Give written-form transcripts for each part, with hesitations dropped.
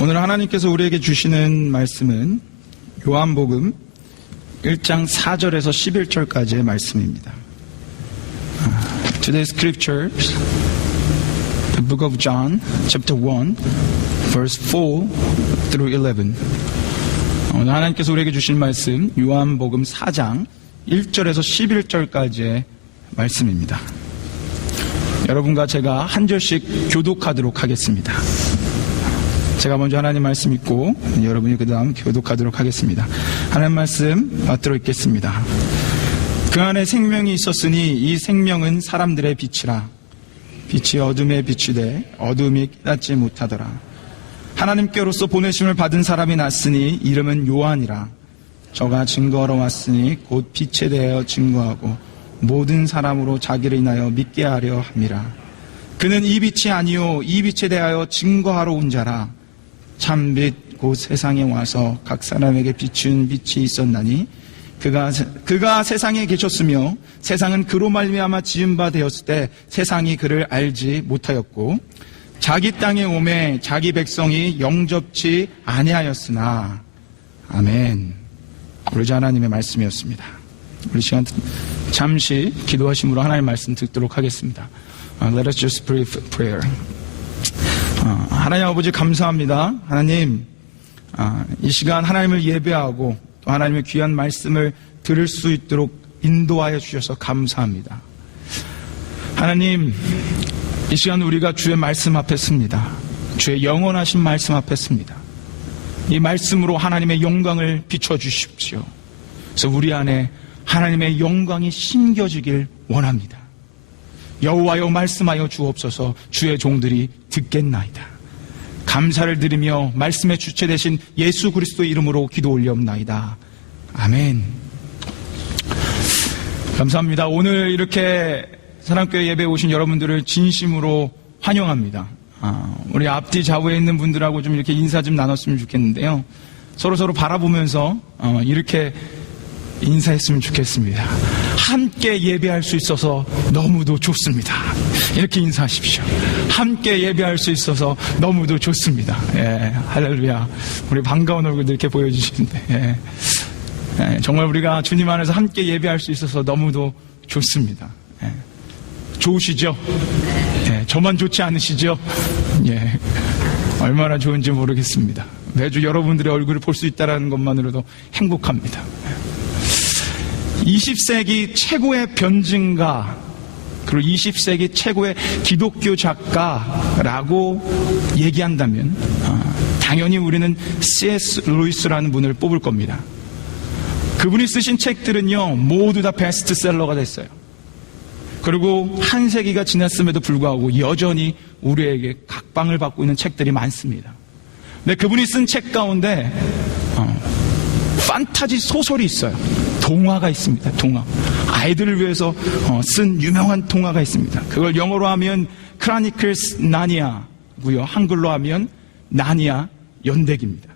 오늘 하나님께서 우리에게 주시는 말씀은 요한복음 1장 4절에서 11절까지의 말씀입니다. Today's scriptures, the book of John, chapter 1, verse 4 through 11. 오늘 하나님께서 우리에게 주신 말씀 요한복음 4장 1절에서 11절까지의 말씀입니다. 여러분과 제가 한 절씩 교독하도록 하겠습니다. 제가 먼저 하나님 말씀 읽고 여러분이 그 다음 교독하도록 하겠습니다. 하나님 말씀 받들어 읽겠습니다. 그 안에 생명이 있었으니 이 생명은 사람들의 빛이라. 빛이 어둠에 비추되 어둠이 깨닫지 못하더라. 하나님께로서 보내심을 받은 사람이 났으니 이름은 요한이라. 저가 증거하러 왔으니 곧 빛에 대하여 증거하고 모든 사람으로 자기를 인하여 믿게 하려 함이라. 그는 이 빛이 아니요 이 빛에 대하여 증거하러 온 자라. 참빛 곧 세상에 와서 각 사람에게 비춘 빛이 있었나니 그가 세상에 계셨으며 세상은 그로 말미암아 지은 바 되었을 때 세상이 그를 알지 못하였고 자기 땅에 오매 자기 백성이 영접치 아니하였으나. 아멘. 우리 주 하나님의 말씀이었습니다. 우리 시간 잠시 기도하심으로 하나님의 말씀 듣도록 하겠습니다. Let us just pray prayer. 하나님 아버지 감사합니다. 하나님, 이 시간 하나님을 예배하고 또 하나님의 귀한 말씀을 들을 수 있도록 인도하여 주셔서 감사합니다. 하나님, 이 시간 우리가 주의 말씀 앞에 섭니다. 주의 영원하신 말씀 앞에 섭니다. 이 말씀으로 하나님의 영광을 비춰주십시오. 그래서 우리 안에 하나님의 영광이 심겨지길 원합니다. 여호와여 말씀하여 주옵소서. 주의 종들이 듣겠나이다. 감사를 드리며 말씀의 주체 되신 예수 그리스도의 이름으로 기도 올려옵나이다. 아멘. 감사합니다. 오늘 이렇게 사랑교회 예배에 오신 여러분들을 진심으로 환영합니다. 우리 앞뒤 좌우에 있는 분들하고 좀 이렇게 인사 좀 나눴으면 좋겠는데요. 서로 바라보면서 이렇게 인사했으면 좋겠습니다. 함께 예배할 수 있어서 너무도 좋습니다. 이렇게 인사하십시오. 함께 예배할 수 있어서 너무도 좋습니다. 예, 할렐루야. 우리 반가운 얼굴들 이렇게 보여주시는데, 정말 우리가 주님 안에서 함께 예배할 수 있어서 너무도 좋습니다. 좋으시죠? 저만 좋지 않으시죠? 얼마나 좋은지 모르겠습니다. 매주 여러분들의 얼굴을 볼 수 있다는 것만으로도 행복합니다. 20세기 최고의 변증가, 그리고 20세기 최고의 기독교 작가라고 얘기한다면 당연히 우리는 C.S. 루이스라는 분을 뽑을 겁니다. 그분이 쓰신 책들은요 모두 다 베스트셀러가 됐어요. 그리고 한 세기가 지났음에도 불구하고 여전히 우리에게 각광을 받고 있는 책들이 많습니다. 근데 그분이 쓴 책 가운데 판타지 소설이 있어요. 동화가 있습니다. 동화. 아이들을 위해서 쓴 유명한 동화가 있습니다. 그걸 영어로 하면 크로니클스 나니아고요. 한글로 하면 나니아 연대기입니다.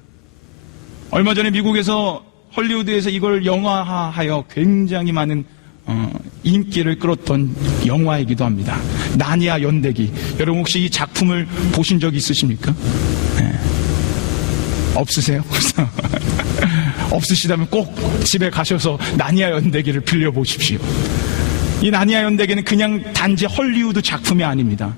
얼마 전에 미국에서 헐리우드에서 이걸 영화화하여 굉장히 많은 인기를 끌었던 영화이기도 합니다. 나니아 연대기. 여러분 혹시 이 작품을 보신 적 있으십니까? 없으세요? 없으시다면 꼭 집에 가셔서 나니아 연대기를 빌려보십시오. 이 나니아 연대기는 그냥 단지 헐리우드 작품이 아닙니다.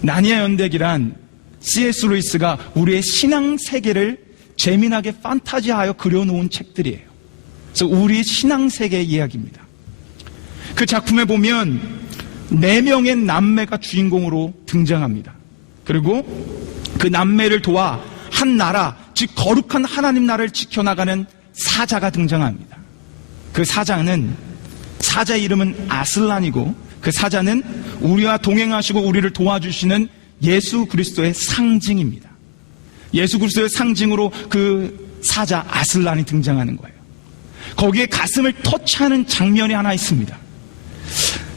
나니아 연대기란 C.S. 루이스가 우리의 신앙 세계를 재미나게 판타지하여 그려놓은 책들이에요. 그래서 우리의 신앙 세계의 이야기입니다. 그 작품에 보면 4명의 남매가 주인공으로 등장합니다. 그리고 그 남매를 도와 한 나라, 즉 거룩한 하나님 나라를 지켜나가는 사자가 등장합니다. 그 사자의 이름은 아슬란이고 그 사자는 우리와 동행하시고 우리를 도와주시는 예수 그리스도의 상징입니다. 예수 그리스도의 상징으로 그 사자 아슬란이 등장하는 거예요. 거기에 가슴을 터치하는 장면이 하나 있습니다.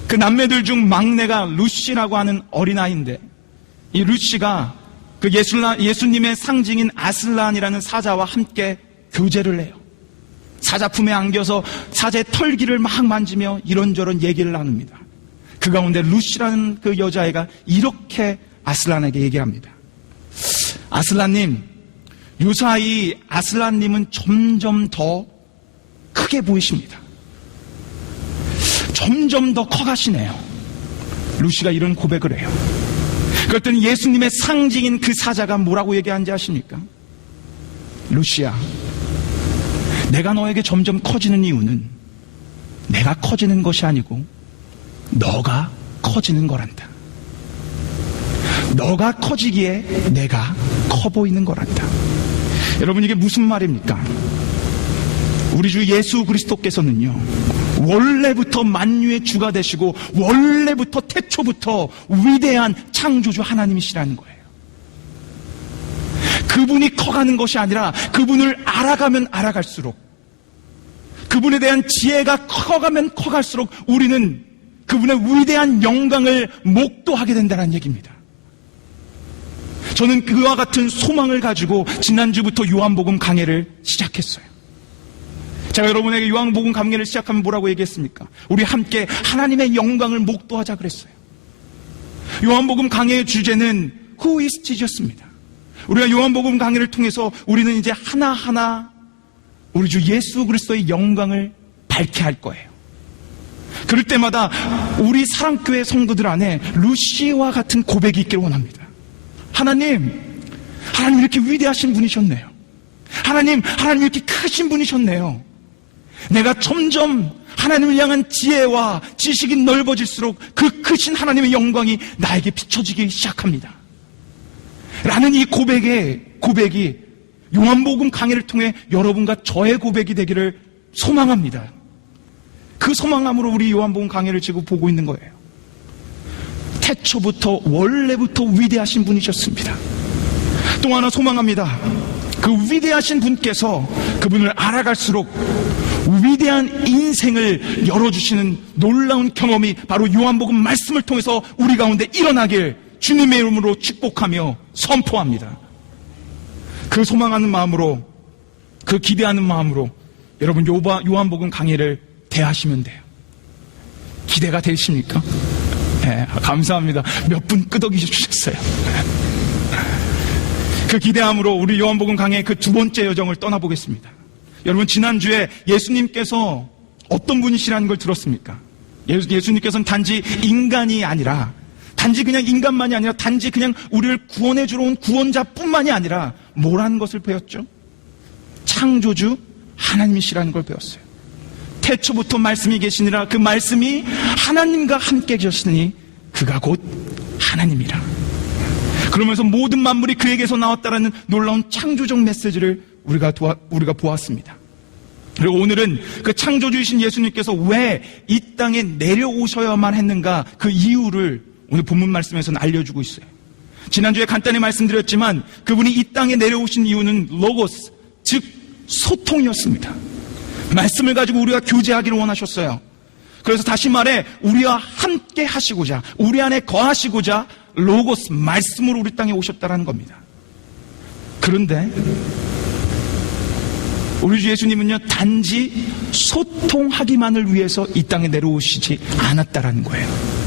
그 남매들 중 막내가 루시라고 하는 어린아이인데 이 루시가 그 예수님의 상징인 아슬란이라는 사자와 함께 교제를 해요. 사자 품에 안겨서 사자의 털기를 막 만지며 이런저런 얘기를 나눕니다. 그 가운데 루시라는 그 여자애가 이렇게 아슬란에게 얘기합니다. 아슬란님, 요사이 아슬란님은 점점 더 크게 보이십니다. 점점 더 커가시네요. 루시가 이런 고백을 해요. 그랬더니 예수님의 상징인 그 사자가 뭐라고 얘기하는지 아십니까? 루시야, 내가 너에게 점점 커지는 이유는 내가 커지는 것이 아니고 너가 커지는 거란다. 너가 커지기에 내가 커 보이는 거란다. 여러분, 이게 무슨 말입니까? 우리 주 예수 그리스도께서는요, 원래부터 만유의 주가 되시고 원래부터 태초부터 위대한 창조주 하나님이시라는 거예요. 그분이 커가는 것이 아니라 그분을 알아가면 알아갈수록, 그분에 대한 지혜가 커가면 커갈수록 우리는 그분의 위대한 영광을 목도하게 된다는 얘기입니다. 저는 그와 같은 소망을 가지고 지난주부터 요한복음 강해를 시작했어요. 제가 여러분에게 요한복음 강해를 시작하면 뭐라고 얘기했습니까? 우리 함께 하나님의 영광을 목도하자 그랬어요. 요한복음 강해의 주제는 Who is Jesus입니다. 우리가 요한복음 강해를 통해서 우리는 이제 하나하나 우리 주 예수 그리스도의 영광을 밝게 할 거예요. 그럴 때마다 우리 사랑교회 성도들 안에 루시와 같은 고백이 있기를 원합니다. 하나님 이렇게 위대하신 분이셨네요. 하나님 이렇게 크신 분이셨네요. 내가 점점 하나님을 향한 지혜와 지식이 넓어질수록 그 크신 하나님의 영광이 나에게 비춰지기 시작합니다. 라는 이 고백이 요한복음 강해를 통해 여러분과 저의 고백이 되기를 소망합니다. 그 소망함으로 우리 요한복음 강해를 지금 보고 있는 거예요. 태초부터 원래부터 위대하신 분이셨습니다. 또 하나 소망합니다. 그 위대하신 분께서 그분을 알아갈수록 위대한 인생을 열어주시는 놀라운 경험이 바로 요한복음 말씀을 통해서 우리 가운데 일어나길 주님의 이름으로 축복하며 선포합니다. 그 소망하는 마음으로, 그 기대하는 마음으로 여러분 요한복음 강해를 대하시면 돼요. 기대가 되십니까? 네, 감사합니다. 몇 분 끄덕이 주셨어요. 그 기대함으로 우리 요한복음 강해 그 두 번째 여정을 떠나보겠습니다. 여러분, 지난주에 예수님께서 어떤 분이시라는 걸 들었습니까? 예수님께서는 단지 인간이 아니라, 단지 그냥 인간만이 아니라, 단지 그냥 우리를 구원해 주러 온 구원자뿐만이 아니라 뭐라는 것을 배웠죠? 창조주 하나님이시라는 걸 배웠어요. 태초부터 말씀이 계시니라, 그 말씀이 하나님과 함께 계셨으니 그가 곧 하나님이라. 그러면서 모든 만물이 그에게서 나왔다라는 놀라운 창조적 메시지를 우리가 보았습니다. 그리고 오늘은 그 창조주이신 예수님께서 왜 이 땅에 내려오셔야만 했는가, 그 이유를 오늘 본문 말씀에서는 알려주고 있어요. 지난주에 간단히 말씀드렸지만 그분이 이 땅에 내려오신 이유는 로고스, 즉 소통이었습니다. 말씀을 가지고 우리가 교제하기를 원하셨어요. 그래서 다시 말해 우리와 함께 하시고자, 우리 안에 거하시고자 로고스, 말씀으로 우리 땅에 오셨다는 겁니다. 그런데 우리 주 예수님은요, 단지 소통하기만을 위해서 이 땅에 내려오시지 않았다라는 거예요.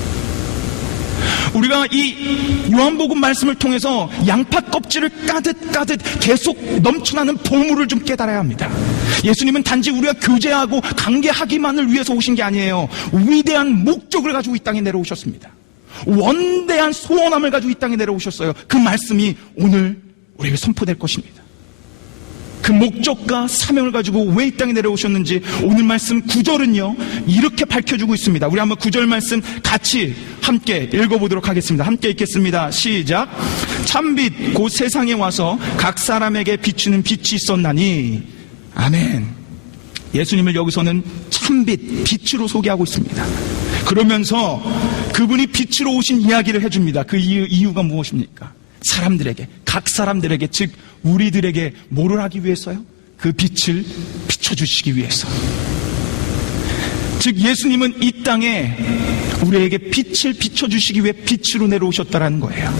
우리가 이 요한복음 말씀을 통해서 양파 껍질을 까듯 계속 넘쳐나는 보물을 좀 깨달아야 합니다. 예수님은 단지 우리가 교제하고 관계하기만을 위해서 오신 게 아니에요. 위대한 목적을 가지고 이 땅에 내려오셨습니다. 원대한 소원함을 가지고 이 땅에 내려오셨어요. 그 말씀이 오늘 우리에게 선포될 것입니다. 그 목적과 사명을 가지고 왜 이 땅에 내려오셨는지 오늘 말씀 9절은요 이렇게 밝혀주고 있습니다. 우리 한번 9절 말씀 같이 함께 읽어보도록 하겠습니다. 함께 읽겠습니다. 시작. 참빛 곧 세상에 와서 각 사람에게 비추는 빛이 있었나니. 아멘. 예수님을 여기서는 참빛, 빛으로 소개하고 있습니다. 그러면서 그분이 빛으로 오신 이야기를 해줍니다. 그 이유가 무엇입니까? 사람들에게, 각 사람들에게, 즉 우리들에게 뭐를 하기 위해서요? 그 빛을 비춰주시기 위해서. 즉 예수님은 이 땅에 우리에게 빛을 비춰주시기 위해 빛으로 내려오셨다는 거예요.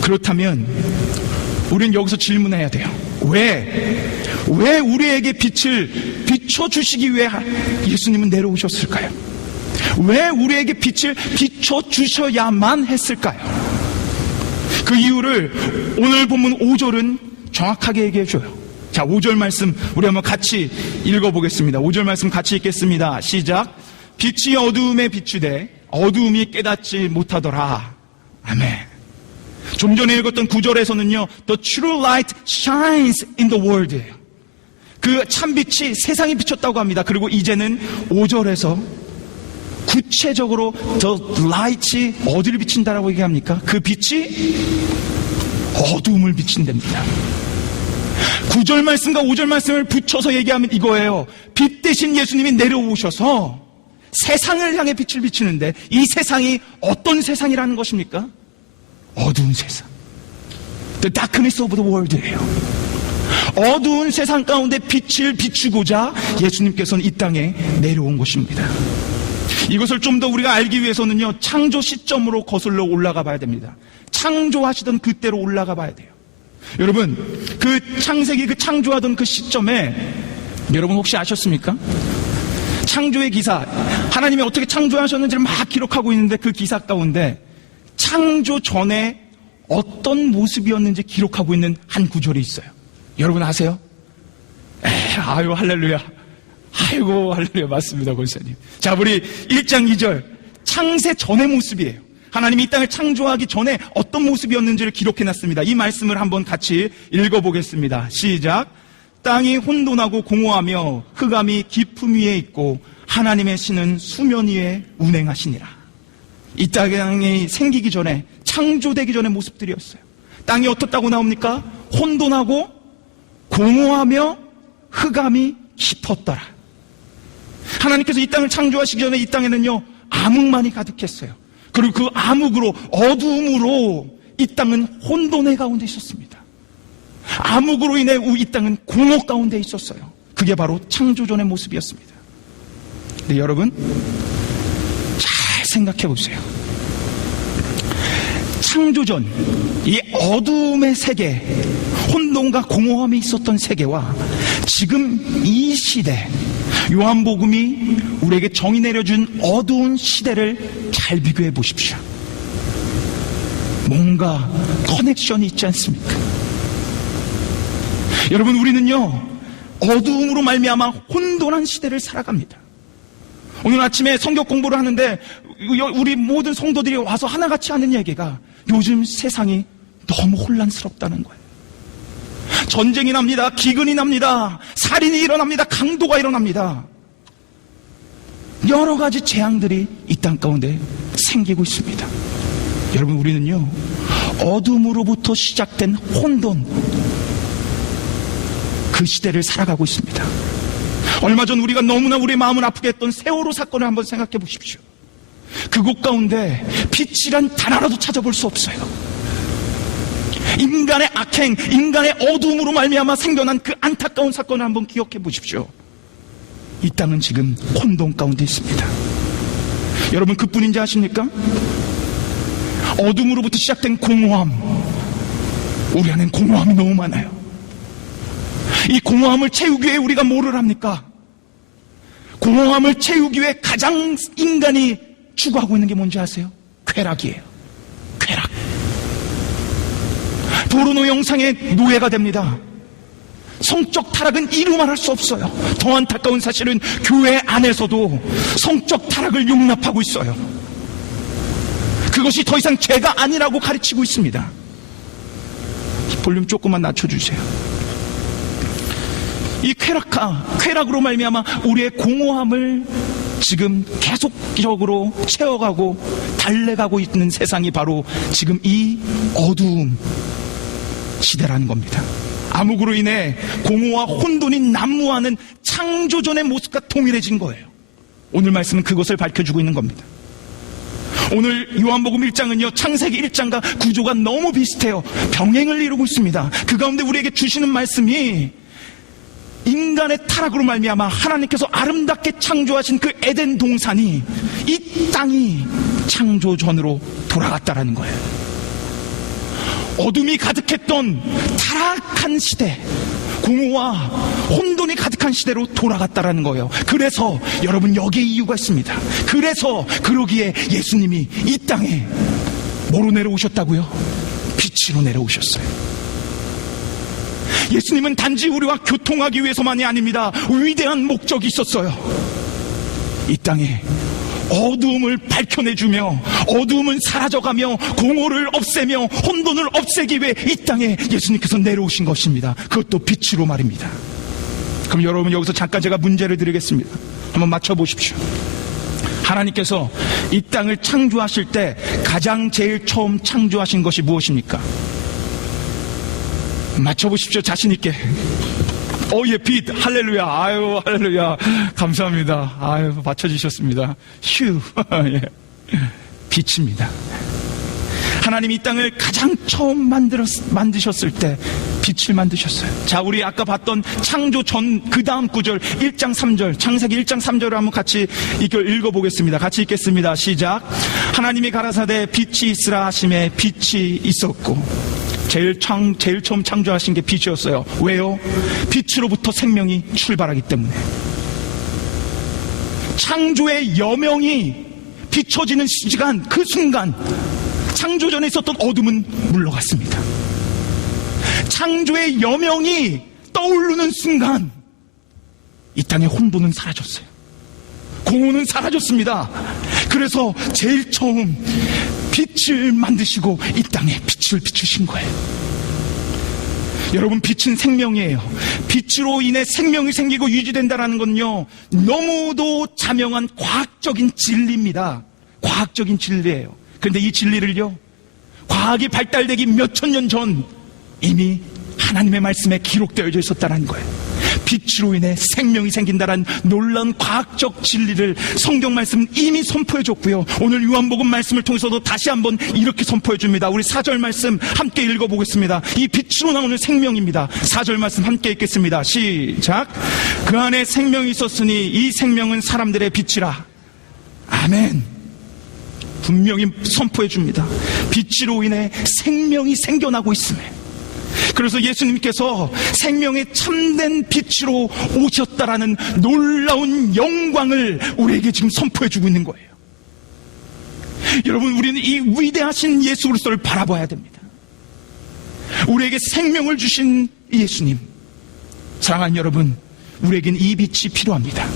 그렇다면 우리는 여기서 질문해야 돼요. 왜 우리에게 빛을 비춰주시기 위해 예수님은 내려오셨을까요? 왜 우리에게 빛을 비춰주셔야만 했을까요? 그 이유를 오늘 본문 5절은 정확하게 얘기해줘요. 자, 5절 말씀 우리 한번 같이 읽어보겠습니다. 5절 말씀 같이 읽겠습니다. 시작. 빛이 어두움에 비추되 어두움이 깨닫지 못하더라. 아멘. 좀 전에 읽었던 9절에서는요, The true light shines in the world. 그 참빛이 세상에 비쳤다고 합니다. 그리고 이제는 5절에서 구체적으로 The light이 어디를 비친다라고 얘기합니까? 그 빛이 어두움을 비친답니다. 9절 말씀과 5절 말씀을 붙여서 얘기하면 이거예요. 빛 대신 예수님이 내려오셔서 세상을 향해 빛을 비추는데, 이 세상이 어떤 세상이라는 것입니까? 어두운 세상. The darkness of the world예요. 어두운 세상 가운데 빛을 비추고자 예수님께서는 이 땅에 내려온 것입니다. 이것을 좀 더 우리가 알기 위해서는요, 창조 시점으로 거슬러 올라가 봐야 됩니다. 창조하시던 그때로 올라가 봐야 돼요. 여러분, 그 창세기, 그 창조하던 그 시점에 여러분 혹시 아셨습니까? 창조의 기사, 하나님이 어떻게 창조하셨는지를 막 기록하고 있는데, 그 기사 가운데 창조 전에 어떤 모습이었는지 기록하고 있는 한 구절이 있어요. 여러분 아세요? 아유 할렐루야. 아이고 할렐루야. 맞습니다, 권사님. 자, 우리 1장 2절 창세 전의 모습이에요. 하나님이 이 땅을 창조하기 전에 어떤 모습이었는지를 기록해놨습니다. 이 말씀을 한번 같이 읽어보겠습니다. 시작. 땅이 혼돈하고 공허하며 흑암이 깊음 위에 있고 하나님의 신은 수면 위에 운행하시니라. 이 땅이 생기기 전에, 창조되기 전의 모습들이었어요. 땅이 어떻다고 나옵니까? 혼돈하고 공허하며 흑암이 깊었더라. 하나님께서 이 땅을 창조하시기 전에 이 땅에는요, 암흑만이 가득했어요. 그리고 그 암흑으로, 어두움으로 이 땅은 혼돈의 가운데 있었습니다. 암흑으로 인해 이 땅은 공허 가운데 있었어요. 그게 바로 창조전의 모습이었습니다. 근데 여러분, 잘 생각해 보세요. 창조전, 이 어두움의 세계, 혼돈과 공허함이 있었던 세계와 지금 이 시대, 요한복음이 우리에게 정의 내려준 어두운 시대를 잘 비교해 보십시오. 뭔가 커넥션이 있지 않습니까? 여러분, 우리는요, 어두움으로 말미암아 혼돈한 시대를 살아갑니다. 오늘 아침에 성경 공부를 하는데 우리 모든 성도들이 와서 하나같이 하는 얘기가 요즘 세상이 너무 혼란스럽다는 거예요. 전쟁이 납니다. 기근이 납니다. 살인이 일어납니다. 강도가 일어납니다. 여러 가지 재앙들이 이 땅 가운데 생기고 있습니다. 여러분, 우리는요, 어둠으로부터 시작된 혼돈, 그 시대를 살아가고 있습니다. 얼마 전 우리가 너무나 우리 마음을 아프게 했던 세월호 사건을 한번 생각해 보십시오. 그곳 가운데 빛이란 단 하나도 찾아볼 수 없어요. 인간의 악행, 인간의 어두움으로 말미암아 생겨난 그 안타까운 사건을 한번 기억해 보십시오. 이 땅은 지금 혼돈 가운데 있습니다. 여러분, 그뿐인지 아십니까? 어둠으로부터 시작된 공허함, 우리 안엔 공허함이 너무 많아요. 이 공허함을 채우기 위해 우리가 뭐를 합니까? 공허함을 채우기 위해 가장 인간이 추구하고 있는 게 뭔지 아세요? 쾌락이에요. 쾌락. 포르노 영상의 노예가 됩니다. 성적 타락은 이루 말할 수 없어요. 더 안타까운 사실은 교회 안에서도 성적 타락을 용납하고 있어요. 그것이 더 이상 죄가 아니라고 가르치고 있습니다. 볼륨 조금만 낮춰주세요. 이 쾌락으로 말미암아 우리의 공허함을 지금 계속적으로 채워가고 달래가고 있는 세상이 바로 지금 이 어두움 시대라는 겁니다. 암흑으로 인해 공허와 혼돈이 난무하는 창조전의 모습과 동일해진 거예요. 오늘 말씀은 그것을 밝혀주고 있는 겁니다. 오늘 요한복음 1장은요, 창세기 1장과 구조가 너무 비슷해요. 병행을 이루고 있습니다. 그 가운데 우리에게 주시는 말씀이 인간의 타락으로 말미암아 하나님께서 아름답게 창조하신 그 에덴 동산이, 이 땅이 창조전으로 돌아갔다라는 거예요. 어둠이 가득했던 타락한 시대, 공허와 혼돈이 가득한 시대로 돌아갔다라는 거예요. 그래서 여러분, 여기에 이유가 있습니다. 그래서 그러기에 예수님이 이 땅에 뭐로 내려오셨다고요? 빛으로 내려오셨어요. 예수님은 단지 우리와 교통하기 위해서만이 아닙니다. 위대한 목적이 있었어요. 이 땅에 어두움을 밝혀내주며 어두움은 사라져가며 공허를 없애며 혼돈을 없애기 위해 이 땅에 예수님께서 내려오신 것입니다. 그것도 빛으로 말입니다. 그럼 여러분, 여기서 잠깐 제가 문제를 드리겠습니다. 한번 맞춰보십시오. 하나님께서 이 땅을 창조하실 때 가장 제일 처음 창조하신 것이 무엇입니까? 맞춰보십시오. 자신있게. 예, 빛. 할렐루야. 아유, 할렐루야. 감사합니다. 아유, 맞춰주셨습니다. 휴. 예. 빛입니다. 하나님이 이 땅을 가장 처음 만드셨을 때 빛을 만드셨어요. 자, 우리 아까 봤던 창조 전 그 다음 구절 1장 3절, 창세기 1장 3절을 한번 같이 읽어보겠습니다. 같이 읽겠습니다. 시작. 하나님이 가라사대 빛이 있으라 하심에 빛이 있었고. 제일 처음 창조하신 게 빛이었어요. 왜요? 빛으로부터 생명이 출발하기 때문에. 창조의 여명이 비춰지는 시간, 그 순간 창조 전에 있었던 어둠은 물러갔습니다. 창조의 여명이 떠오르는 순간 이 땅의 혼돈은 사라졌어요. 공허는 사라졌습니다. 그래서 제일 처음 빛을 만드시고 이 땅에 빛을 비추신 거예요. 여러분, 빛은 생명이에요. 빛으로 인해 생명이 생기고 유지된다는 건요, 너무도 자명한 과학적인 진리입니다. 과학적인 진리예요. 그런데 이 진리를요, 과학이 발달되기 몇천 년 전 이미 하나님의 말씀에 기록되어져 있었다는 거예요. 빛으로 인해 생명이 생긴다는 놀라운 과학적 진리를 성경 말씀은 이미 선포해 줬고요. 오늘 요한복음 말씀을 통해서도 다시 한번 이렇게 선포해 줍니다. 우리 4절 말씀 함께 읽어보겠습니다. 이 빛으로 나오는 생명입니다. 4절 말씀 함께 읽겠습니다. 시작. 그 안에 생명이 있었으니 이 생명은 사람들의 빛이라. 아멘. 분명히 선포해 줍니다. 빛으로 인해 생명이 생겨나고 있음에. 그래서 예수님께서 생명의 참된 빛으로 오셨다라는 놀라운 영광을 우리에게 지금 선포해주고 있는 거예요. 여러분, 우리는 이 위대하신 예수 그리스도를 바라봐야 됩니다. 우리에게 생명을 주신 예수님, 사랑하는 여러분, 우리에겐 이 빛이 필요합니다.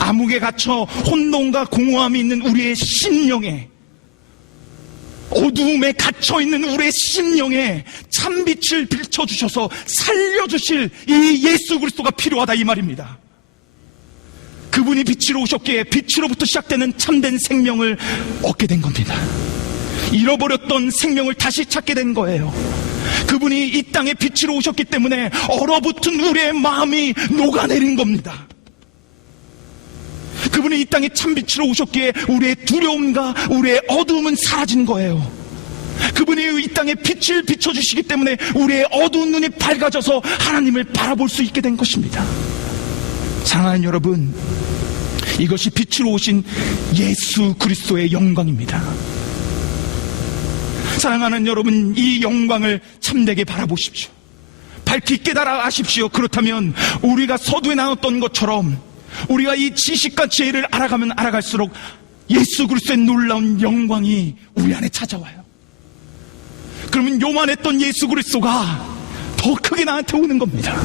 암흑에 갇혀 혼돈과 공허함이 있는 우리의 심령에, 어두움에 갇혀있는 우리의 심령에 참빛을 비춰주셔서 살려주실 이 예수 그리스도가 필요하다, 이 말입니다. 그분이 빛으로 오셨기에 빛으로부터 시작되는 참된 생명을 얻게 된 겁니다. 잃어버렸던 생명을 다시 찾게 된 거예요. 그분이 이 땅에 빛으로 오셨기 때문에 얼어붙은 우리의 마음이 녹아내린 겁니다. 그분이 이 땅에 참빛으로 오셨기에 우리의 두려움과 우리의 어두움은 사라진 거예요. 그분이 이 땅에 빛을 비춰주시기 때문에 우리의 어두운 눈이 밝아져서 하나님을 바라볼 수 있게 된 것입니다. 사랑하는 여러분, 이것이 빛으로 오신 예수 그리스도의 영광입니다. 사랑하는 여러분, 이 영광을 참되게 바라보십시오. 밝히 깨달아 아십시오. 그렇다면 우리가 서두에 나눴던 것처럼 우리가 이 지식과 지혜를 알아가면 알아갈수록 예수 그리스도의 놀라운 영광이 우리 안에 찾아와요. 그러면 요만했던 예수 그리스도가 더 크게 나한테 오는 겁니다.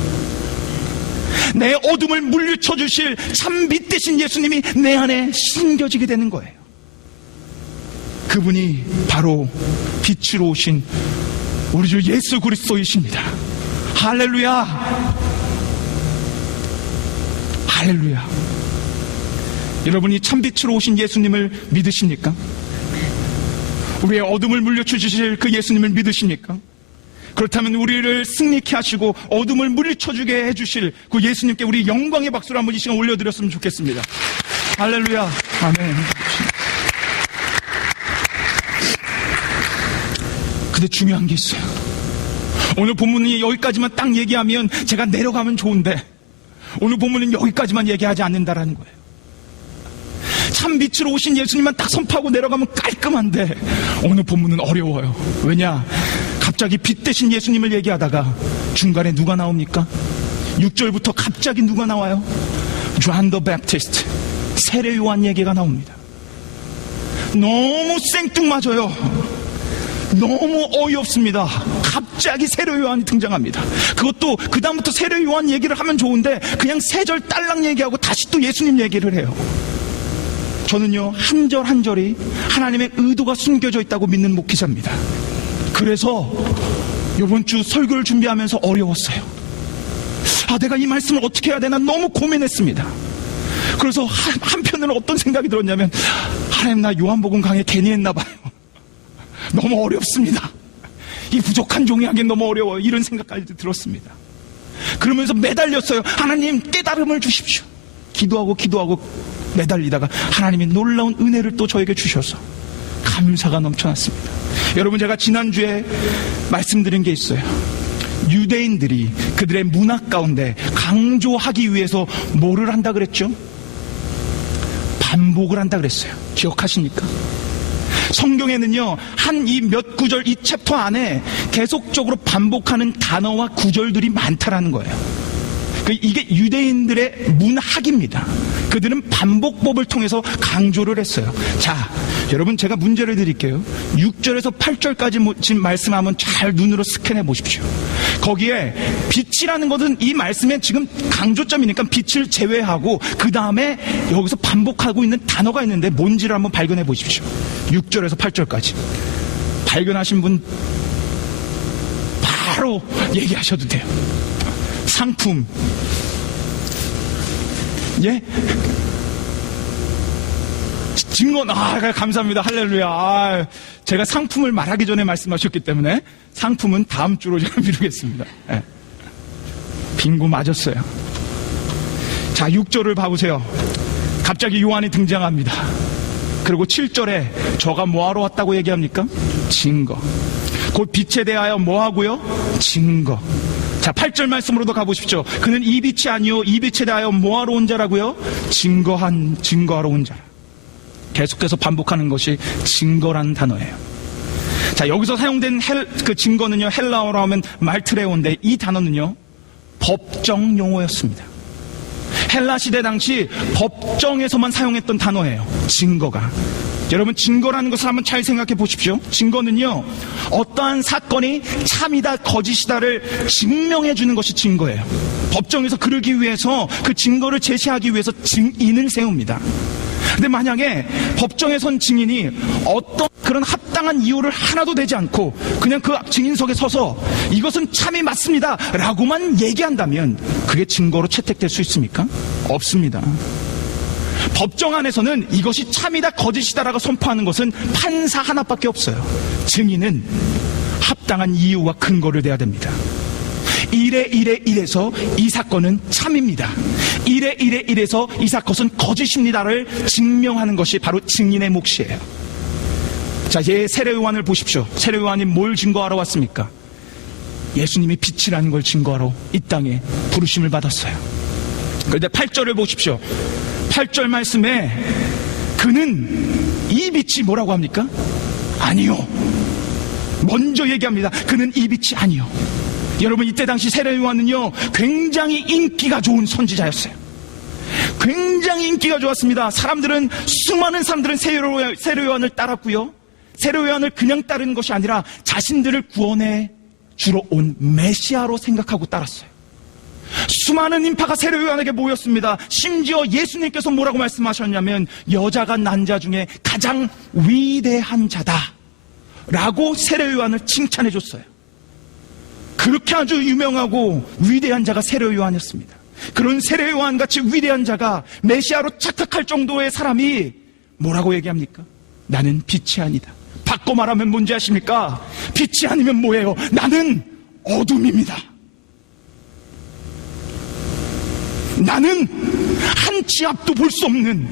내 어둠을 물리쳐 주실 참 빛 되신 예수님이 내 안에 심겨지게 되는 거예요. 그분이 바로 빛으로 오신 우리 주 예수 그리스도이십니다. 할렐루야, 할렐루야. 여러분이 참빛으로 오신 예수님을 믿으십니까? 우리의 어둠을 물리쳐 주실 그 예수님을 믿으십니까? 그렇다면 우리를 승리케 하시고 어둠을 물리쳐 주게 해주실 그 예수님께 우리 영광의 박수를 한번 이 시간 올려드렸으면 좋겠습니다. 할렐루야. 아멘. 근데 중요한 게 있어요. 오늘 본문이 여기까지만 딱 얘기하면 제가 내려가면 좋은데 오늘 본문은 여기까지만 얘기하지 않는다라는 거예요. 참 빛으로 오신 예수님만 딱 선포하고 내려가면 깔끔한데 오늘 본문은 어려워요. 왜냐? 갑자기 빛 대신 예수님을 얘기하다가 중간에 누가 나옵니까? 6절부터 갑자기 누가 나와요? John the Baptist, 세례 요한 얘기가 나옵니다. 너무 생뚱맞아요. 너무 어이없습니다. 갑자기 세례 요한이 등장합니다. 그것도 그 다음부터 세례 요한 얘기를 하면 좋은데 그냥 세 절 딸랑 얘기하고 다시 또 예수님 얘기를 해요. 저는요, 한 절 한 절이 하나님의 의도가 숨겨져 있다고 믿는 목회자입니다. 그래서 이번 주 설교를 준비하면서 어려웠어요. 내가 이 말씀을 어떻게 해야 되나 너무 고민했습니다. 그래서 한편으로는 어떤 생각이 들었냐면, 하나님, 나 요한복음 강의 괜히 했나 봐요. 너무 어렵습니다. 이 부족한 종이 하기엔 너무 어려워요. 이런 생각까지 들었습니다. 그러면서 매달렸어요. 하나님, 깨달음을 주십시오. 기도하고 매달리다가 하나님이 놀라운 은혜를 또 저에게 주셔서 감사가 넘쳐났습니다. 여러분, 제가 지난주에 말씀드린 게 있어요. 유대인들이 그들의 문화 가운데 강조하기 위해서 뭐를 한다 그랬죠? 반복을 한다 그랬어요. 기억하십니까? 성경에는요, 한 이 몇 구절, 이 챕터 안에 계속적으로 반복하는 단어와 구절들이 많다라는 거예요. 이게 유대인들의 문학입니다. 그들은 반복법을 통해서 강조를 했어요. 자, 여러분, 제가 문제를 드릴게요. 6절에서 8절까지 지금 말씀하면 잘 눈으로 스캔해 보십시오. 거기에 빛이라는 것은 이 말씀에 지금 강조점이니까 빛을 제외하고 그 다음에 여기서 반복하고 있는 단어가 있는데 뭔지를 한번 발견해 보십시오. 6절에서 8절까지 발견하신 분 바로 얘기하셔도 돼요. 상품. 예? 증거. 감사합니다. 할렐루야. 제가 상품을 말하기 전에 말씀하셨기 때문에 상품은 다음 주로 제가 미루겠습니다. 예. 빙고 맞았어요. 자, 6절을 봐보세요. 갑자기 요한이 등장합니다. 그리고 7절에 저가 뭐하러 왔다고 얘기합니까? 증거. 곧 빛에 대하여 뭐하고요? 증거. 자, 8절 말씀으로도 가보십시오. 그는 이 빛이 아니요 이 빛에 대하여 뭐하러 온 자라고요? 증거하러 온 자라. 계속해서 반복하는 것이 증거라는 단어예요. 자, 여기서 사용된 그 증거는요, 헬라어로 하면 말트레오인데 이 단어는요, 법정 용어였습니다. 헬라 시대 당시 법정에서만 사용했던 단어예요. 증거가. 여러분, 증거라는 것을 한번 잘 생각해 보십시오. 증거는요, 어떠한 사건이 참이다 거짓이다를 증명해 주는 것이 증거예요. 법정에서 그러기 위해서, 그 증거를 제시하기 위해서 증인을 세웁니다. 근데 만약에 법정에 선 증인이 어떤 그런 합당한 이유를 하나도 내지 않고 그냥 그 증인석에 서서 이것은 참이 맞습니다 라고만 얘기한다면 그게 증거로 채택될 수 있습니까? 없습니다. 법정 안에서는 이것이 참이다 거짓이다라고 선포하는 것은 판사 하나밖에 없어요. 증인은 합당한 이유와 근거를 대야 됩니다. 이래서 이 사건은 참입니다. 이래서 이 사건은 거짓입니다를 증명하는 것이 바로 증인의 몫이에요. 자, 세례 요한을 보십시오. 세례 요한이 뭘 증거하러 왔습니까? 예수님이 빛이라는 걸 증거하러 이 땅에 부르심을 받았어요. 그런데 8절을 보십시오. 8절 말씀에 그는 이 빛이 뭐라고 합니까? 아니요. 먼저 얘기합니다. 그는 이 빛이 아니요. 여러분, 이때 당시 세례 요한은요, 굉장히 인기가 좋은 선지자였어요. 굉장히 인기가 좋았습니다. 수많은 사람들은 세례 요한을 따랐고요. 세례 요한을 그냥 따르는 것이 아니라 자신들을 구원해 주러 온 메시아로 생각하고 따랐어요. 수많은 인파가 세례 요한에게 모였습니다. 심지어 예수님께서 뭐라고 말씀하셨냐면 여자가 난 자 중에 가장 위대한 자다 라고 세례 요한을 칭찬해 줬어요. 그렇게 아주 유명하고 위대한 자가 세례 요한이었습니다. 그런 세례 요한같이 위대한 자가 메시아로 착각할 정도의 사람이 뭐라고 얘기합니까? 나는 빛이 아니다. 바꿔 말하면 뭔지 아십니까? 빛이 아니면 뭐예요? 나는 어둠입니다. 나는 한 치 앞도 볼 수 없는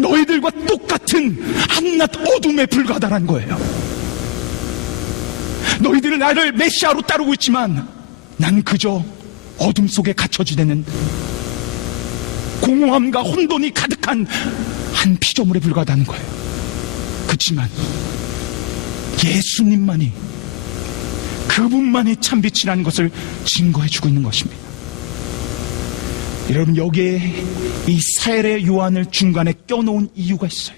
너희들과 똑같은 한낱 어둠에 불과하다는 거예요. 너희들은 나를 메시아로 따르고 있지만 난 그저 어둠 속에 갇혀 지내는 공허함과 혼돈이 가득한 한 피조물에 불과하다는 거예요. 그렇지만 예수님만이, 그분만이 참빛이라는 것을 증거해주고 있는 것입니다. 여러분, 여기에 이 세례 요한을 중간에 껴놓은 이유가 있어요.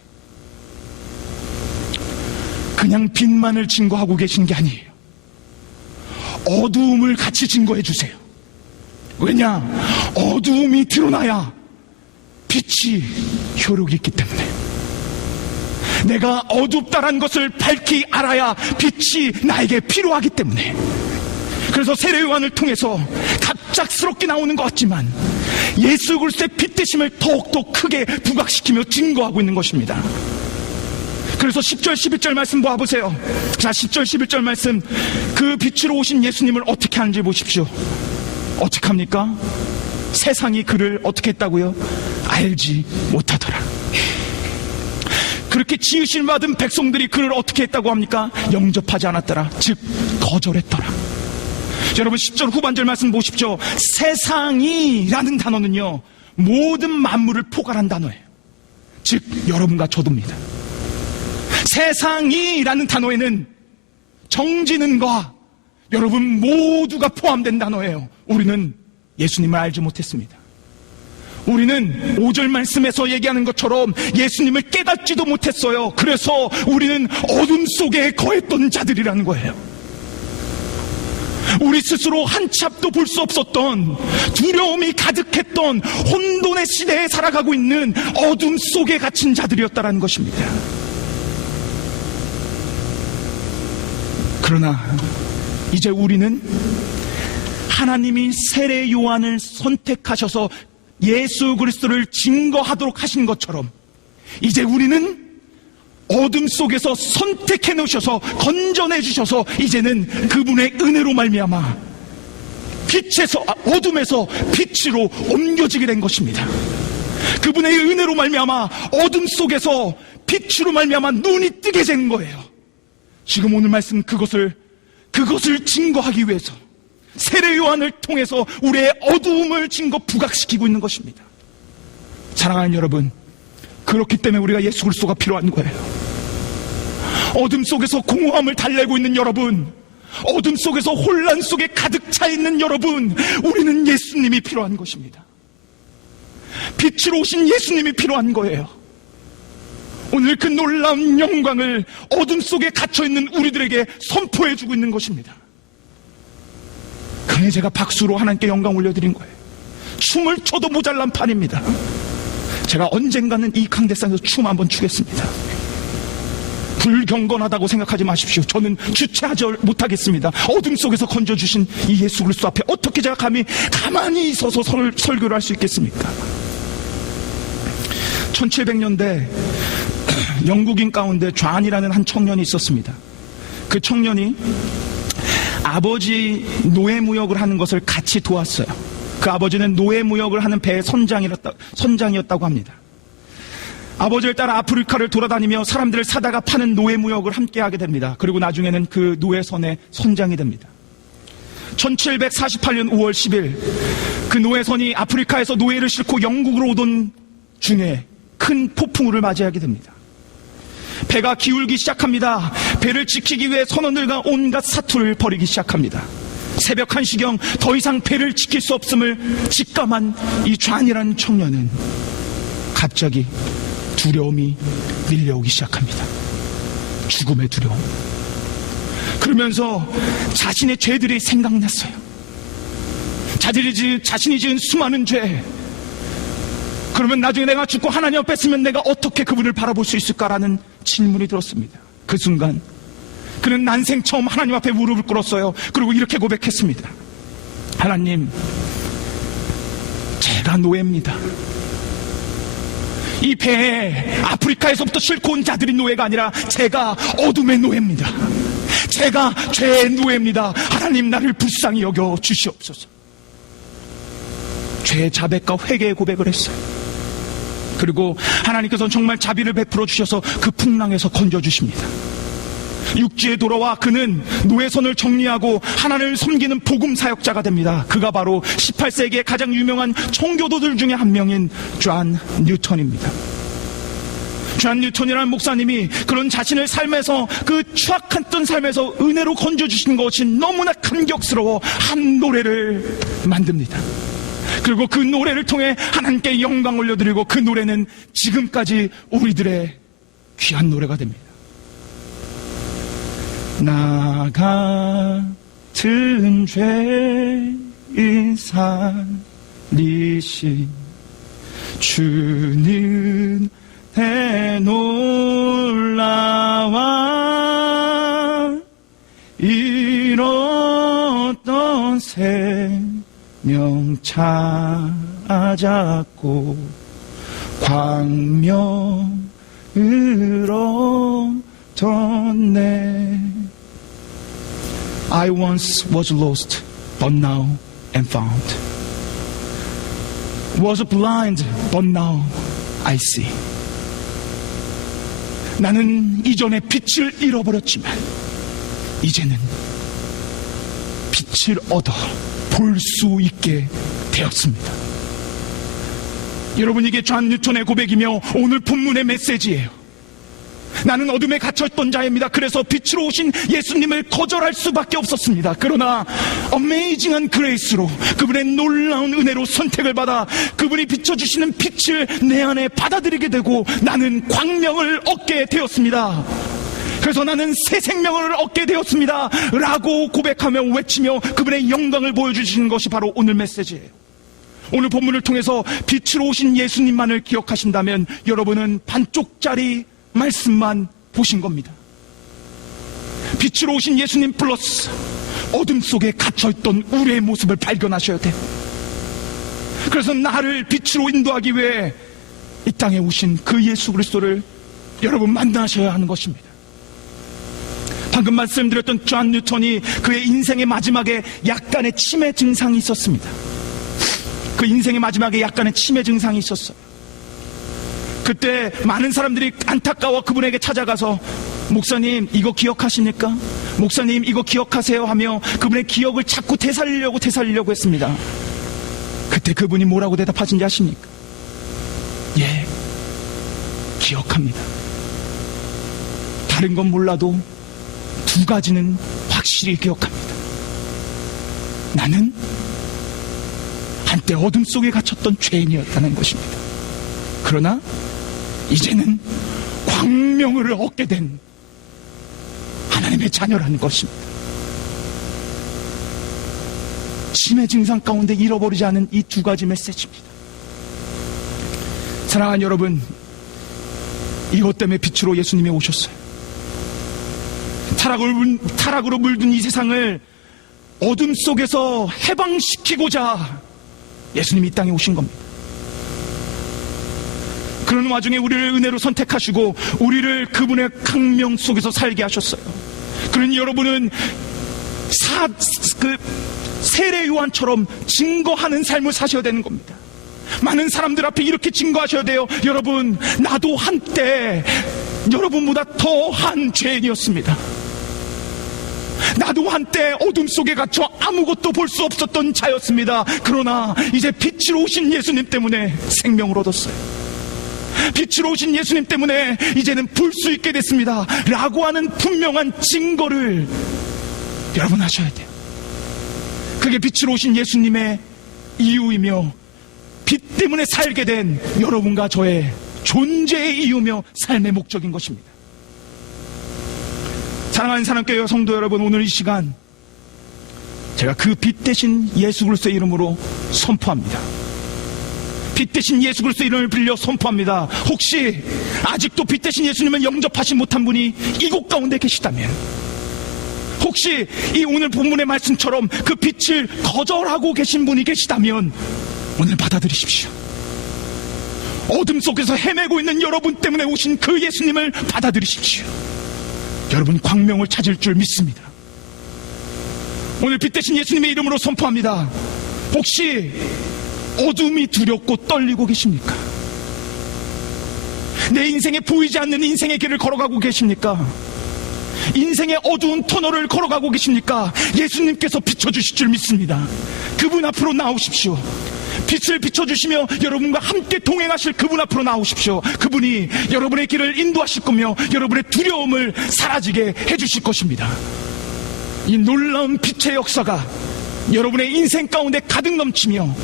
그냥 빛만을 증거하고 계신 게 아니에요. 어두움을 같이 증거해 주세요. 왜냐? 어두움이 드러나야 빛이 효력이 있기 때문에. 내가 어둡다란 것을 밝히 알아야 빛이 나에게 필요하기 때문에. 그래서 세례 요한을 통해서 갑작스럽게 나오는 것 같지만 예수 그리스도의 빛 되심을 더욱더 크게 부각시키며 증거하고 있는 것입니다. 그래서 10절 11절 말씀 보아보세요. 자, 10절 11절 말씀, 그 빛으로 오신 예수님을 어떻게 하는지 보십시오. 어떻게 합니까? 세상이 그를 어떻게 했다고요? 알지 못하더라. 그렇게 지으심 받은 백성들이 그를 어떻게 했다고 합니까? 영접하지 않았더라. 즉 거절했더라. 여러분 10절 후반절 말씀 보십시오. 세상이라는 단어는요, 모든 만물을 포괄한 단어예요. 즉 여러분과 저도입니다. 세상이라는 단어에는 정지는과 여러분 모두가 포함된 단어예요. 우리는 예수님을 알지 못했습니다. 우리는 5절 말씀에서 얘기하는 것처럼 예수님을 깨닫지도 못했어요. 그래서 우리는 어둠 속에 거했던 자들이라는 거예요. 우리 스스로 한치 앞도 볼 수 없었던, 두려움이 가득했던 혼돈의 시대에 살아가고 있는 어둠 속에 갇힌 자들이었다는 것입니다. 그러나 이제 우리는 하나님이 세례 요한을 선택하셔서 예수 그리스도를 증거하도록 하신 것처럼 이제 우리는 어둠 속에서 선택해 놓으셔서 건져내 주셔서 이제는 그분의 은혜로 말미암아 어둠에서 빛으로 옮겨지게 된 것입니다. 그분의 은혜로 말미암아 어둠 속에서 빛으로 말미암아 눈이 뜨게 된 거예요. 지금 오늘 말씀 그것을 증거하기 위해서 세례 요한을 통해서 우리의 어두움을 증거 부각시키고 있는 것입니다. 사랑하는 여러분, 그렇기 때문에 우리가 예수 그리스도가 필요한 거예요. 어둠 속에서 공허함을 달래고 있는 여러분, 어둠 속에서 혼란 속에 가득 차 있는 여러분, 우리는 예수님이 필요한 것입니다. 빛으로 오신 예수님이 필요한 거예요. 오늘 그 놀라운 영광을 어둠 속에 갇혀있는 우리들에게 선포해주고 있는 것입니다. 그래 제가 박수로 하나님께 영광 올려드린 거예요. 춤을 춰도 모자란 판입니다. 제가 언젠가는 이 강대상에서 춤 한번 추겠습니다. 불경건하다고 생각하지 마십시오. 저는 주체하지 못하겠습니다. 어둠 속에서 건져주신 이 예수 그리스도 앞에 어떻게 제가 감히 가만히 있어서 설교를 할 수 있겠습니까? 1700년대 영국인 가운데 존이라는 한 청년이 있었습니다. 그 청년이 아버지 노예무역을 하는 것을 같이 도왔어요. 그 아버지는 노예무역을 하는 배의 선장이었다고 합니다. 아버지를 따라 아프리카를 돌아다니며 사람들을 사다가 파는 노예무역을 함께 하게 됩니다. 그리고 나중에는 그 노예선의 선장이 됩니다. 1748년 5월 10일 그 노예선이 아프리카에서 노예를 싣고 영국으로 오던 중에 큰 폭풍우를 맞이하게 됩니다. 배가 기울기 시작합니다. 배를 지키기 위해 선원들과 온갖 사투를 벌이기 시작합니다. 새벽 1시경 더 이상 배를 지킬 수 없음을 직감한 이 존이라는 청년은 갑자기 두려움이 밀려오기 시작합니다. 죽음의 두려움. 그러면서 자신의 죄들이 생각났어요. 자신이 지은 수많은 죄. 그러면 나중에 내가 죽고 하나님 앞에 있으면 내가 어떻게 그분을 바라볼 수 있을까라는 질문이 들었습니다. 그 순간 그는 난생 처음 하나님 앞에 무릎을 꿇었어요. 그리고 이렇게 고백했습니다. 하나님, 제가 노예입니다. 이 배에 아프리카에서부터 싣고 온 자들이 노예가 아니라 제가 어둠의 노예입니다. 제가 죄의 노예입니다. 하나님, 나를 불쌍히 여겨 주시옵소서. 죄의 자백과 회개의 고백을 했어요. 그리고 하나님께서는 정말 자비를 베풀어 주셔서 그 풍랑에서 건져주십니다. 육지에 돌아와 그는 노예선을 정리하고 하나님을 섬기는 복음 사역자가 됩니다. 그가 바로 18세기의 가장 유명한 청교도들 중에 한 명인 존 뉴턴입니다. 존 뉴턴이라는 목사님이 그런 자신의 삶에서 그 추악했던 삶에서 은혜로 건져주신 것이 너무나 감격스러워 한 노래를 만듭니다. 그리고 그 노래를 통해 하나님께 영광 올려드리고 그 노래는 지금까지 우리들의 귀한 노래가 됩니다. 나 같은 죄인 살리신 주는 대놀라와 잃었던 생명 찾았고 광명을 얻었네. I once was lost, but now am found. Was blind, but now I see. 나는 이전에 빛을 잃어버렸지만 이제는 빛을 얻어 볼 수 있게 되었습니다. 여러분, 이게 존 뉴턴의 고백이며 오늘 본문의 메시지예요. 나는 어둠에 갇혔던 자입니다. 그래서 빛으로 오신 예수님을 거절할 수밖에 없었습니다. 그러나 어메이징한 그레이스로, 그분의 놀라운 은혜로 선택을 받아 그분이 비춰주시는 빛을 내 안에 받아들이게 되고 나는 광명을 얻게 되었습니다. 그래서 나는 새 생명을 얻게 되었습니다 라고 고백하며 외치며 그분의 영광을 보여주시는 것이 바로 오늘 메시지예요. 오늘 본문을 통해서 빛으로 오신 예수님만을 기억하신다면 여러분은 반쪽짜리 말씀만 보신 겁니다. 빛으로 오신 예수님 플러스 어둠 속에 갇혀있던 우리의 모습을 발견하셔야 돼요. 그래서 나를 빛으로 인도하기 위해 이 땅에 오신 그 예수 그리스도를 여러분 만나셔야 하는 것입니다. 방금 말씀드렸던 존 뉴턴이 그의 인생의 마지막에 약간의 치매 증상이 있었습니다. 그 인생의 마지막에 약간의 치매 증상이 있었어요. 그때 많은 사람들이 안타까워 그분에게 찾아가서 목사님 이거 기억하십니까? 목사님 이거 기억하세요? 하며 그분의 기억을 자꾸 되살리려고 했습니다. 그때 그분이 뭐라고 대답하신지 아십니까? 예, 기억합니다. 다른 건 몰라도 두 가지는 확실히 기억합니다. 나는 한때 어둠 속에 갇혔던 죄인이었다는 것입니다. 그러나 이제는 광명을 얻게 된 하나님의 자녀라는 것입니다. 치매 증상 가운데 잃어버리지 않은 이 두 가지 메시지입니다. 사랑하는 여러분, 이것 때문에 빛으로 예수님이 오셨어요. 타락으로 물든 이 세상을 어둠 속에서 해방시키고자 예수님이 이 땅에 오신 겁니다. 그런 와중에 우리를 은혜로 선택하시고 우리를 그분의 강명 속에서 살게 하셨어요. 그러니 여러분은 세례 요한처럼 증거하는 삶을 사셔야 되는 겁니다. 많은 사람들 앞에 이렇게 증거하셔야 돼요. 여러분, 나도 한때 여러분보다 더한 죄인이었습니다. 나도 한때 어둠 속에 갇혀 아무것도 볼 수 없었던 자였습니다. 그러나 이제 빛으로 오신 예수님 때문에 생명을 얻었어요. 빛으로 오신 예수님 때문에 이제는 볼 수 있게 됐습니다 라고 하는 분명한 증거를 여러분 하셔야 돼요. 그게 빛으로 오신 예수님의 이유이며 빛 때문에 살게 된 여러분과 저의 존재의 이유며 삶의 목적인 것입니다. 사랑하는 사랑교회 성도 여러분, 오늘 이 시간 제가 그 빛 대신 예수 그리스도의 이름으로 선포합니다. 빛 대신 예수 그리스도의 이름을 빌려 선포합니다. 혹시 아직도 빛 대신 예수님을 영접하지 못한 분이 이곳 가운데 계시다면, 혹시 이 오늘 본문의 말씀처럼 그 빛을 거절하고 계신 분이 계시다면 오늘 받아들이십시오. 어둠 속에서 헤매고 있는 여러분 때문에 오신 그 예수님을 받아들이십시오. 여러분 광명을 찾을 줄 믿습니다. 오늘 빛 대신 예수님의 이름으로 선포합니다. 혹시 어둠이 두렵고 떨리고 계십니까? 내 인생에 보이지 않는 인생의 길을 걸어가고 계십니까? 인생의 어두운 터널을 걸어가고 계십니까? 예수님께서 비춰주실 줄 믿습니다. 그분 앞으로 나오십시오. 빛을 비춰주시며 여러분과 함께 동행하실 그분 앞으로 나오십시오. 그분이 여러분의 길을 인도하실 거며 여러분의 두려움을 사라지게 해주실 것입니다. 이 놀라운 빛의 역사가 여러분의 인생 가운데 가득 넘치며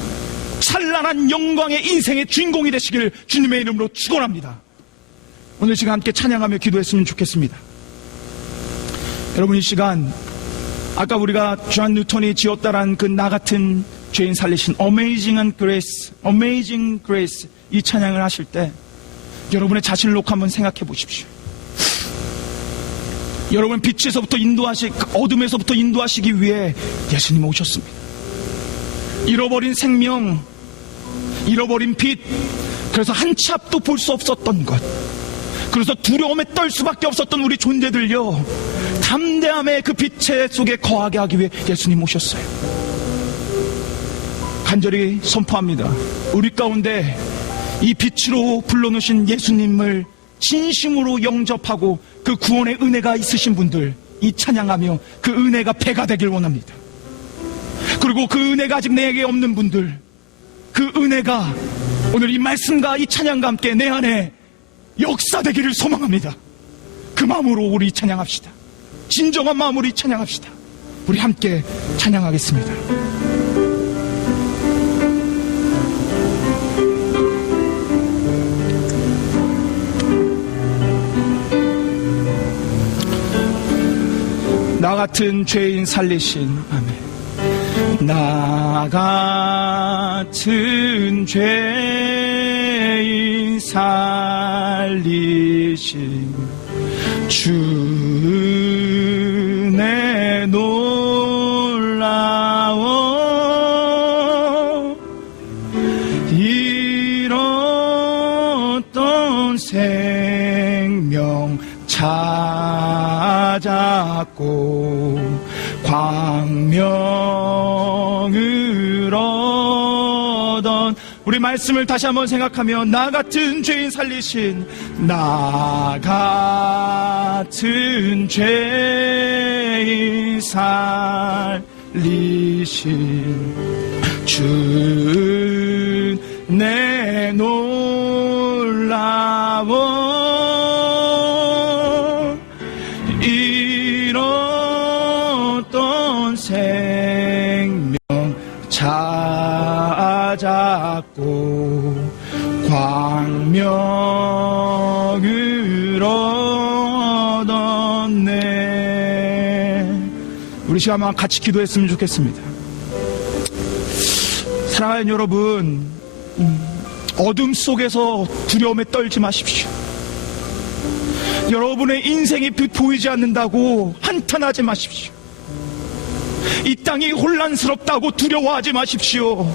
찬란한 영광의 인생의 주인공이 되시길 주님의 이름으로 축원합니다. 오늘 시간 함께 찬양하며 기도했으면 좋겠습니다. 여러분, 이 시간 아까 우리가 존 뉴턴이 지었다란 그 나 같은 죄인 살리신 Amazing Grace 이 찬양을 하실 때 여러분의 자신을 놓고 한번 생각해 보십시오. 여러분, 빛에서부터 어둠에서부터 인도하시기 위해 예수님 오셨습니다. 잃어버린 생명, 잃어버린 빛, 그래서 한 치 앞도 볼 수 없었던 것, 그래서 두려움에 떨 수밖에 없었던 우리 존재들요, 담대함의 그 빛의 속에 거하게 하기 위해 예수님 오셨어요. 간절히 선포합니다. 우리 가운데 이 빛으로 불러놓으신 예수님을 진심으로 영접하고 그 구원의 은혜가 있으신 분들, 이 찬양하며 그 은혜가 배가 되길 원합니다. 그리고 그 은혜가 아직 내게 없는 분들, 그 은혜가 오늘 이 말씀과 이 찬양과 함께 내 안에 역사되기를 소망합니다. 그 마음으로 우리 찬양합시다. 진정한 마음으로 이 찬양합시다. 우리 함께 찬양하겠습니다. 나 같은 죄인 살리신, 아멘. 나 같은 죄인 살리신 주의 놀라워 잃었던 생명 찾았고 광명을 얻은, 우리 말씀을 다시 한번 생각하며 나 같은 죄인 살리신, 나 같은 죄인 살리신 주 내 놀라워 잃었던 생명 찾았고 광명을 얻었네. 우리 시간 한번 같이 기도했으면 좋겠습니다. 사랑하는 여러분, 어둠 속에서 두려움에 떨지 마십시오. 여러분의 인생이 보이지 않는다고 한탄하지 마십시오. 이 땅이 혼란스럽다고 두려워하지 마십시오.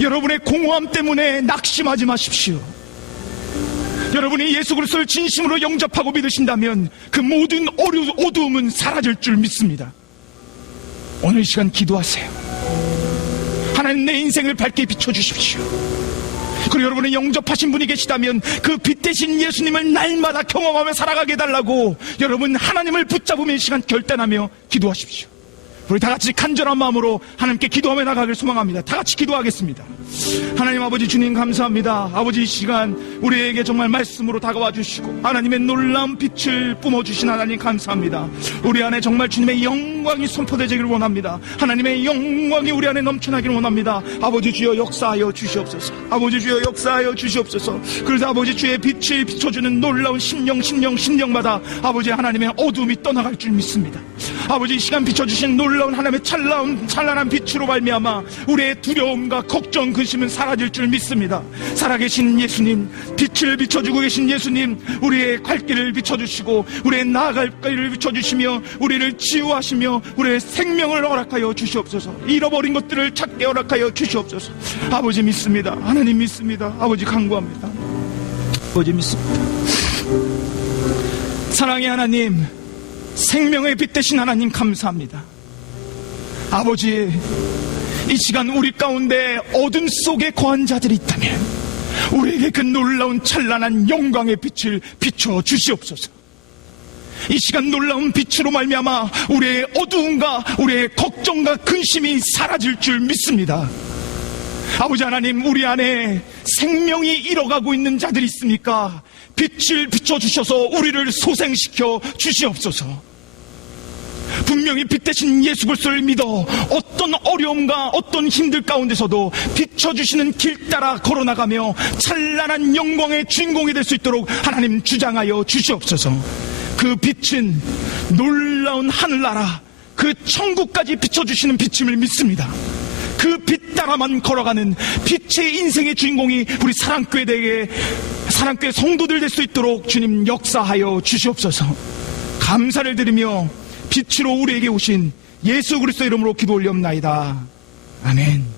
여러분의 공허함 때문에 낙심하지 마십시오. 여러분이 예수 그리스도를 진심으로 영접하고 믿으신다면 그 모든 어두움은 사라질 줄 믿습니다. 오늘 이 시간 기도하세요. 하나님, 내 인생을 밝게 비춰주십시오. 그리고 여러분이 영접하신 분이 계시다면 그 빛 대신 예수님을 날마다 경험하며 살아가게 해달라고 여러분 하나님을 붙잡으며 이 시간 결단하며 기도하십시오. 우리 다 같이 간절한 마음으로 하나님께 기도하며 나가길 소망합니다. 다 같이 기도하겠습니다. 하나님 아버지, 주님 감사합니다. 아버지, 이 시간 우리에게 정말 말씀으로 다가와 주시고 하나님의 놀라운 빛을 뿜어주신 하나님 감사합니다. 우리 안에 정말 주님의 영광이 선포되기를 원합니다. 하나님의 영광이 우리 안에 넘쳐나기를 원합니다. 아버지 주여 역사하여 주시옵소서. 아버지 주여 역사하여 주시옵소서. 그래서 아버지 주의 빛을 비춰주는 놀라운 심령마다 아버지 하나님의 어둠이 떠나갈 줄 믿습니다. 아버지, 이 시간 비춰주신 놀라운 하나님의 찬란한 빛으로 말미암아 우리의 두려움과 걱정, 근심은 사라질 줄 믿습니다. 살아계신 예수님, 빛을 비춰주고 계신 예수님, 우리의 갈 길을 비춰주시고 우리의 나아갈 길을 비춰주시며 우리를 치유하시며 우리의 생명을 허락하여 주시옵소서. 잃어버린 것들을 찾게 허락하여 주시옵소서. 아버지 믿습니다. 하나님 믿습니다. 아버지 간구합니다. 아버지 믿습니다. 사랑의 하나님, 생명의 빛 되신 하나님 감사합니다. 아버지, 이 시간 우리 가운데 어둠 속에 거한 자들이 있다면 우리에게 그 놀라운 찬란한 영광의 빛을 비춰 주시옵소서. 이 시간 놀라운 빛으로 말미암아 우리의 어두움과 우리의 걱정과 근심이 사라질 줄 믿습니다. 아버지 하나님, 우리 안에 생명이 잃어가고 있는 자들이 있습니까? 빛을 비춰주셔서 우리를 소생시켜 주시옵소서. 분명히 빛 대신 예수 그리스도를 믿어 어떤 어려움과 어떤 힘들 가운데서도 비춰주시는 길 따라 걸어나가며 찬란한 영광의 주인공이 될 수 있도록 하나님 주장하여 주시옵소서. 그 빛은 놀라운 놀라운 하늘나라, 그 천국까지 비춰주시는 빛임을 믿습니다. 그 빛 따라만 걸어가는 빛의 인생의 주인공이 우리 사랑교회 성도들 될 수 있도록 주님 역사하여 주시옵소서. 감사를 드리며 빛으로 우리에게 오신 예수 그리스도 이름으로 기도 올리옵나이다. 아멘.